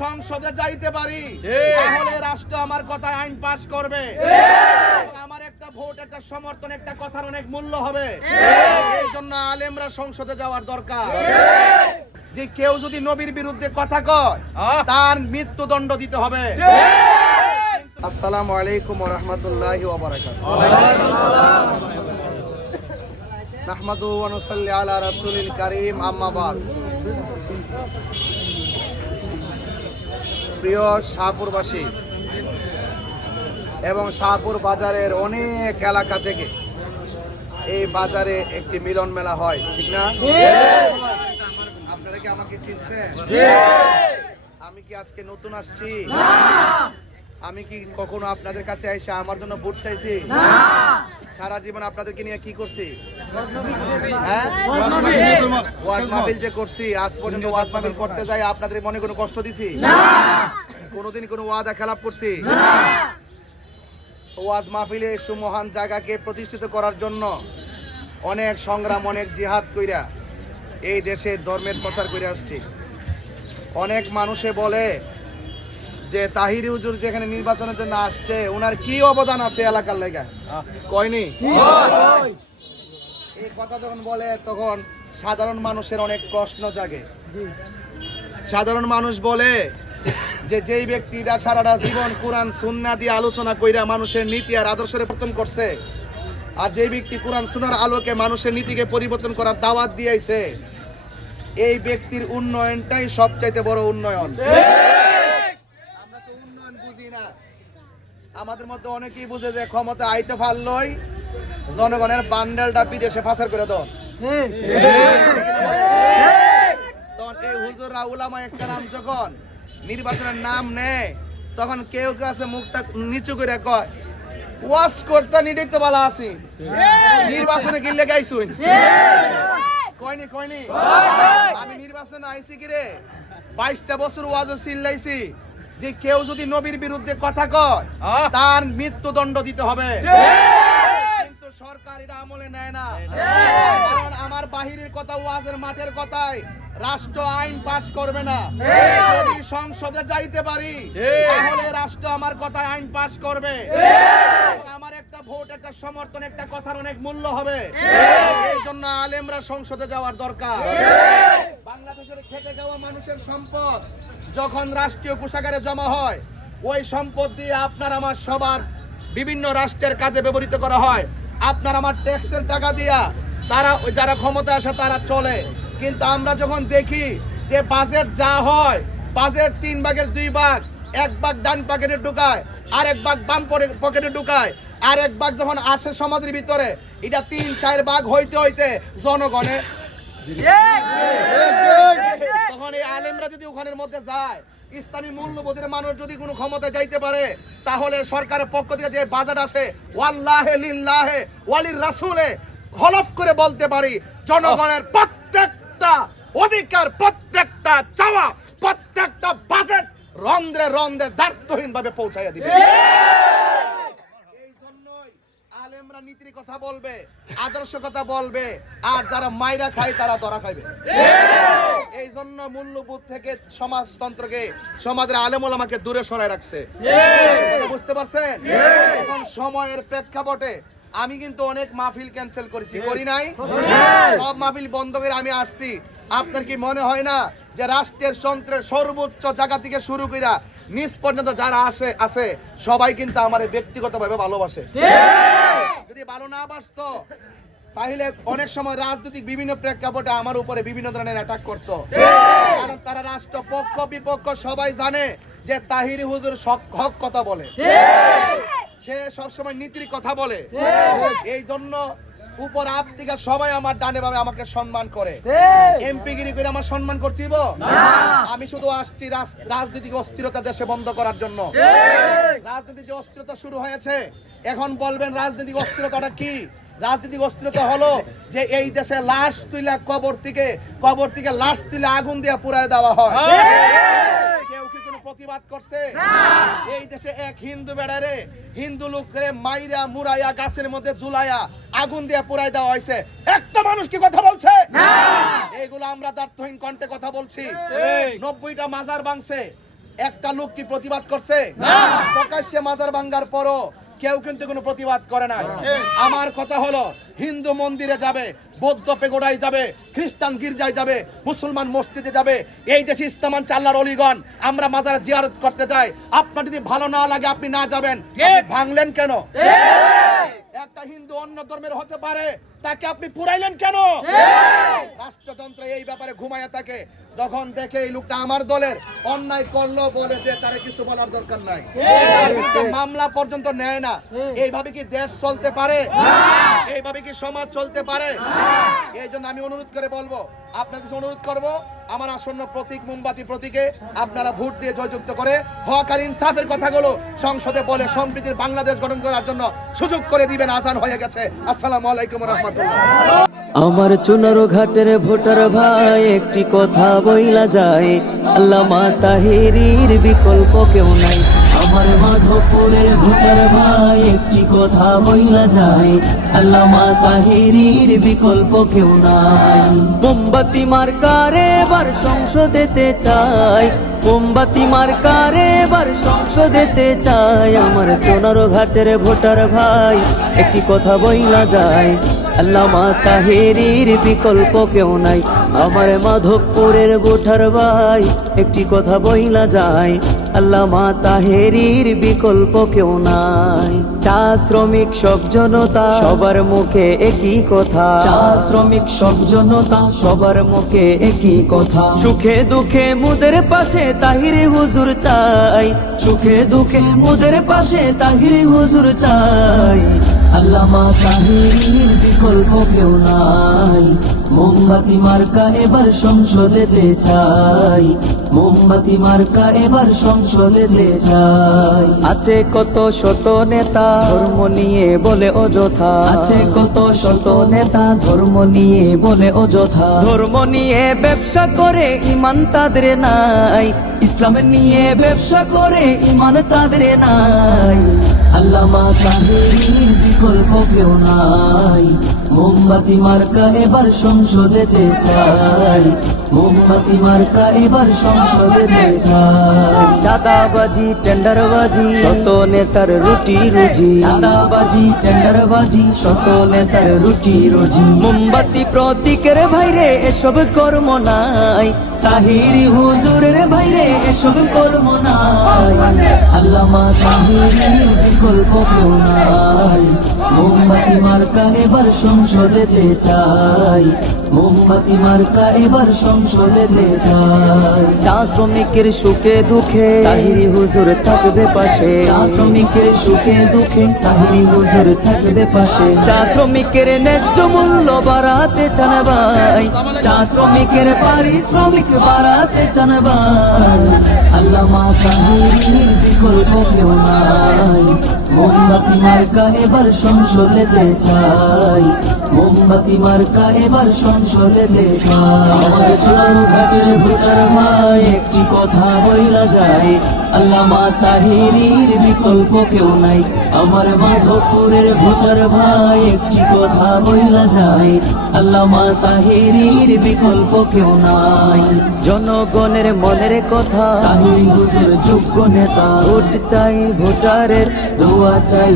সংসদে যাইতে পারি তাহলে রাষ্ট্র আমার কথায় আইন পাস করবে, আমার একটা ভোট, একটা সমর্থন, একটা কথার অনেক মূল্য হবে। এই জন্য আলেমরা সংসদে যাওয়ার দরকার। যে কেউ যদি নবীর বিরুদ্ধে কথা কয় তার মৃত্যুদণ্ড দিতে হবে। আসসালামু আলাইকুম ওয়া রাহমাতুল্লাহি ওয়া বারাকাতুহু। নাহমাদু ওয়া নুসাল্লি আলা রাসূলিল কারীম, আম্মা বাদ। প্রিয় শাহপুরবাসী এবং শাহপুর বাজারের অনেক এলাকা থেকে এই বাজারে একটি মিলন মেলা হয়, ঠিক না? আপনারা কি আমাকে চিনছেন? আমি কি আজকে নতুন আসছি? আমি কি কখনো আপনাদের কাছে এসে আমার জন্য ভোট চাইছি? সারা জীবন আপনাদেরকে নিয়ে কি করছি? হ্যাঁ, ওয়াজ মাহফিল যে করছি, আজ পর্যন্ত ওয়াজ মাহফিল করতে যাই আপনাদের মনে কোনো কষ্ট দিছি? কোনোদিন কোনো ওয়াদা খেলাপ করছি? ওয়াজ মাহফিলে সুমহান জায়গাকে প্রতিষ্ঠিত করার জন্য অনেক সংগ্রাম, অনেক জিহাদ কইরা এই দেশে ধর্মের প্রচার করে আসছি। অনেক মানুষে বলে যে তাহিরি হুজুর যেখানে নির্বাচনের জন্য আসছে ওনার কি অবদান আছে এলাকার লেগা, কয়নি? এই কথা যখন বলে তখন সাধারণ মানুষের অনেক প্রশ্ন জাগে। সাধারণ মানুষ বলে যে যেই ব্যক্তিরা সারাটা জীবন কোরআন সুন্নাহ দিয়ে আলোচনা কইরা মানুষের নীতি আর আদর্শের পরিবর্তন করছে, আর যেই ব্যক্তি কোরআন সুন্নাহর আলোকে মানুষের নীতিকে পরিবর্তন করার দাওয়াত দিয়েছে, এই ব্যক্তির উন্নয়নটাই সবচাইতে বড় উন্নয়ন। আমরা তো উন্নয়ন বুঝি না। আমাদের মধ্যে অনেকেই বুঝে যে ক্ষমতা আইতে পারলই জনগণের বান্ডেলটা বিদেশে পাচার করে দেন। তখন এই হুজুররা উলামায়ে কেরাম যখন নির্বাচনের নাম নেয় তখন কেউ কেউ আছে মুখটা নিচু করে কয় ওয়াজ করতে নিডিক তো ভালো আছি, নির্বাচনে গিলে গাইছুন। কয়নি কয়নি? আমি নির্বাচনে আইছি কি রে 22টা বছর ওয়াজও চিল্লাইছি যে কেউ যদি নবীর বিরুদ্ধে কথা কয় তার মৃত্যুদণ্ড দিতে হবে, কিন্তু সরকার এটা আমলে নেয় না। কারণ আমার বাহিরের কথা, ওয়াজের মাঠের কথায় রাষ্ট্র আইন পাস করবে না। যদি সংসদে যাইতে পারি তাহলে রাষ্ট্র আমার কথায় আইন পাস করবে, আমার একটা ভোট, একটা সমর্থন, একটা কথার অনেক মূল্য হবে। এই জন্য আলেমরা সংসদে যাওয়ার দরকার। বাংলাদেশের খেটে খাওয়া মানুষের সম্পদ যখন রাষ্ট্রীয় কোষাগারে জমা হয়, ওই সম্পদ দিয়ে আপনার আমার সবার বিভিন্ন রাষ্ট্রের কাজে ব্যবহৃত করা হয়। আপনার আমার ট্যাক্সের টাকা দিয়া তারা যারা ক্ষমতা আসে তারা চলে। কিন্তু আমরা যখন দেখি যে বাজেট যা হয়, বাজেট 3 ভাগের 2 ভাগ, 1 ভাগ ডান পকেটে ঢুকায়, আর 1 ভাগ বাম পকেটে ঢুকায়, আর 1 ভাগ যখন আসে সমাজের ভিতরে, এটা 3-4 ভাগ হইতে হইতে জনগণে, তখন এই আলেমরা যদি ওখানের মধ্যে যায়, ইসলামী মূল্যবোধের মানুষ যদি কোনো ক্ষমতা যাইতে পারে, তাহলে সরকারের পক্ষ থেকে যে বাজেট আসে ওয়াল্লাহে লিল্লাহে ওয়ালির রাসূলে হলফ করে বলতে পারি জনগণের প্রত্যেকটা অধিকার, প্রত্যেকটা চাওয়া, প্রত্যেকটা বাজেট রন্ধ্রে রন্ধ্রে দায়িত্বহীন ভাবে পৌঁছাইয়া দিবে। এই জন্যই আলেমরা নীতির কথা বলবে, আদর্শ কথা বলবে, আর যারা মাইরা খায় তারা ধরা খাইবে। এই জন্য মূল্যবোধ থেকে সমাজতন্ত্রকে, সমাজের আলেম ওলামাকে দূরে সরায় রাখছে। কথা বুঝতে পারছেন? এখন সময়ের প্রেক্ষাপটে আমি কিন্তু অনেক মাহফিল ক্যান্সেল করেছি, করি নাই? সব মাহফিল বন্ধ করে আমি আসছি। আপনার কি মনে হয় না যে রাষ্ট্রের যন্ত্রের সর্বোচ্চ জায়গা থেকে শুরু করে নিচ পর্যন্ত যারা আছে সবাই কিন্তু আমার ব্যক্তিগতভাবে ভালোবাসে? যদি ভালো না বাসতো তাহলে অনেক সময় রাজনৈতিক বিভিন্ন প্রেক্ষাপটে আমার উপরে বিভিন্ন ধরনের অ্যাটাক করতো। কারণ তারা রাষ্ট্র পক্ষ বিপক্ষ সবাই জানে যে তাহিরি হুজুর হক কথা বলে, সে সবসময় নীতির কথা বলে। এই জন্য উপর আপ থেকে সবাই আমার ডানে ভাবে আমাকে সম্মান করে। এমপিগিরি করে আমার সম্মান করতে দিব? আমি শুধু আসছি রাজনৈতিক অস্থিরতা দেশে বন্ধ করার জন্য। রাজনৈতিক যে অস্থিরতা শুরু হয়েছে, এখন বলবেন রাজনৈতিক অস্থিরতাটা কি? রাজনৈতিক অস্থিরতা হলো যে এই দেশে লাশ তুইলা কবর থেকে লাশ তুইলা আগুন দিয়ে পুড়ায় দেওয়া হয়। কেউ কি কোনো প্রতিবাদ করছে? এই দেশে এক হিন্দু বেড়ারে, হিন্দু লোকরে মাইরা মুরাইয়া গাছের মধ্যে ঝুলাইয়া আগুন দিয়ে পুড়ায় দেওয়া হয়েছে। একটা মানুষ কি কথা বলছে? এইগুলো আমরা দায়িত্বহীন কণ্ঠে কথা বলছি। 90টা মাজার ভাঙছে, একটা লোক কি প্রতিবাদ করছে? প্রকাশ্যে মাজার ভাঙ্গার পরও কেউ কিন্তু কোনো প্রতিবাদ করে নাই। আমার কথা হলো, হিন্দু মন্দিরে যাবে, বৌদ্ধ পেগোডায় যাবে, খ্রিস্টান গির্জায় যাবে, মুসলমান মসজিদে যাবে, এই দেশে ইসলামান আল্লাহর অলিগণ আমরা মাজার জিয়ারত করতে যাই। আপনার যদি ভালো না লাগে আপনি না যাবেন, আপনি ভাঙলেন কেন? একটা হিন্দু অন্য ধর্মের হতে পারে, তাকে আপনি পুরাইলেন কেন? রাষ্ট্রযন্ত্র এই ব্যাপারে ঘুমায়া থাকে। যখন দেখে এই লোকটা আমার দলের, অন্যায় করলো বলে যে তার কিছু বলার দরকার নাই, তার বিরুদ্ধে মামলা পর্যন্ত নেয় না। এইভাবে কি দেশ চলতে পারে? এইভাবে কি সমাজ চলতে পারে? এই জন্য আমি অনুরোধ করে বলবো, আপনাদের কাছে অনুরোধ করবো, আমার আসন্ন প্রতীক মোমবাতি প্রতীকে আপনারা ভোট দিয়ে জয়যুক্ত করে হক আর ইনসাফের কথাগুলো সংসদে বলে সম্প্রীতির বাংলাদেশ গঠন করার জন্য সুযোগ করে দিবেন। আজান হয়ে গেছে। আসসালামু আলাইকুম ওয়া রাহমাতুল্লাহ। আমার চুনারো ঘাটের ভোটার ভাই, একটি কথা বইলা যায়, আল্লামা তাহেরির বিকল্প কেউ নাই। আমার মাধবপুরের ভোটার ভাই, একটি কথা বইলা যায়, আল্লামা তাহেরির বিকল্প কেউ নাই। মোমবাতি মার্কারে এবার সংসদেতে চাই, মোমবাতি মার্কারে এবার সংসদেতে চাই। আমার চুনারো ঘাটের ভোটার ভাই, একটি কথা বইলা যায়, আল্লামা তাহেরির বিকল্প কেউ নাই। আমার মাধবপুরের ভোটার ভাই, একটি কথা বইলা যায়, আল্লামা তাহেরির বিকল্প কেউ নাই। চা শ্রমিক সব জনতা সবার মুখে একই কথা, চা শ্রমিক সব জনতা সবার মুখে একই কথা। সুখে দুঃখে মুদের পাশে তাহিরি হুজুর চাই, সুখে দুঃখে মুদের পাশে তাহিরি হুজুর চাই। আল্লামা তাহেরির বিকল্প কেউ নাই। মোমবাতি মার্কা এবার সংসদেতে চাই, মোমবাতি মার্কা এবার সংসদেতে চাই। আছে কত শত নেতা ধর্ম নিয়ে বলে অযথা, আছে কত শত নেতা ধর্ম নিয়ে বলে অযথা। ধর্ম নিয়ে ব্যবসা করে ইমান তাদের নাই, ইসলাম নিয়ে ব্যবসা করে ইমান তাদের নাই। আল্লামা তাহেরির বিকল্প কেউ নাই। মোমবাতি মার্কা এবার সংসদেতে চাই, মোমবাতি মার্কা এবার সংসদেতে চাই। চাঁদাবাজি টেন্ডারবাজি শত নেতার রুটি রুজি, চাঁদাবাজি টেন্ডারবাজি শত নেতার রুটি রুজি। মোমবাতি প্রতীকের ভাইরে এসব কর্ম নাই, তাহিরি হুজুরের ভাইরে এসব কর্ম নাই। আল্লামা তাহেরির বিকল্প কেউ নাই। মোমবাতি মার্কা এবার সংসদেতে চাই, মোমবাতি মার্কা এবার সংসদেতে চাই। চা শ্রমিকের সুখে দুঃখে তাহিরি হুজুর থাকবে পাশে, চা শ্রমিকের সুখে দুঃখে তাহিরি হুজুর থাকবে পাশে। চা শ্রমিকের ন্যায্য মূল্য বাড়াতে চান ভাই, চা শ্রমিকের পারিশ্রমিক বাড়াতে চান ভাই। আল্লামা তাহেরির বিকল্প কেউ নাই। মোমবাতি মার্কা এবার সংসদেতে চাই, মোমবাতি মার্কা এবার সংসদেতে চাই। আমার চুনারো ঘাটের ভোটার ভাই, একটি কথা বইলা যায়, আল্লামা তাহেরির বিকল্প কেউ নাই। আমার মাধবপুরের ভোটার ভাই, একটি কথা বইলা যায়, আল্লামা তাহেরির বিকল্প কেউ নাই। জনগণের মনের কথা তাহিরি হুজুর যোগ্য নেতা। ভোট চাই ভোটারের, দোয়া চাই